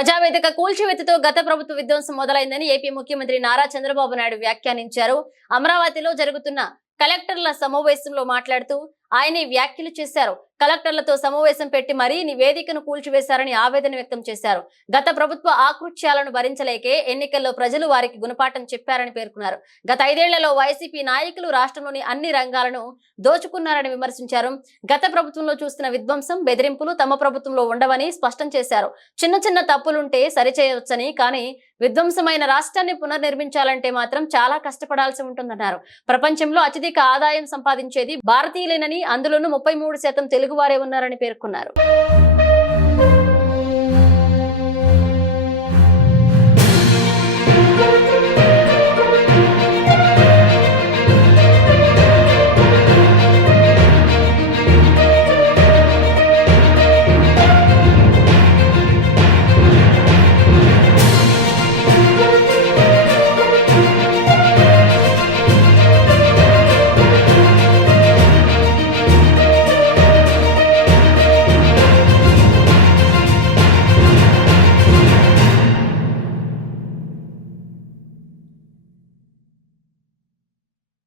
ప్రజావేదిక కూల్చివేతతో గత ప్రభుత్వ విధ్వంసం మొదలైందని ఏపీ ముఖ్యమంత్రి నారా చంద్రబాబు నాయుడు వ్యాఖ్యానించారు. అమరావతిలో జరుగుతున్న కలెక్టర్ల సమావేశంలో మాట్లాడుతూ ఆయన వ్యాఖ్యలు చేశారు. కలెక్టర్లతో సమావేశం పెట్టి మరీ నివేదికను కూల్చివేశారని ఆవేదన వ్యక్తం చేశారు. గత ప్రభుత్వ ఆకృత్యాలను భరించలేకే ఎన్నికల్లో ప్రజలు వారికి గుణపాఠం చెప్పారని పేర్కొన్నారు. గత 5 ఏళ్లలో వైసీపీ నాయకులు రాష్ట్రంలోని అన్ని రంగాలను దోచుకున్నారని విమర్శించారు. గత ప్రభుత్వంలో చూస్తున్న విధ్వంసం, బెదిరింపులు తమ ప్రభుత్వంలో ఉండవని స్పష్టం చేశారు. చిన్న చిన్న తప్పులుంటే సరిచేయవచ్చని, కానీ విధ్వంసమైన రాష్ట్రాన్ని పునర్నిర్మించాలంటే మాత్రం చాలా కష్టపడాల్సి ఉంటుందన్నారు. ప్రపంచంలో అత్యధిక ఆదాయం సంపాదించేది భారతీయులేనని, అందులోనూ 33% తెలుగువారే ఉన్నారని పేర్కొన్నారు.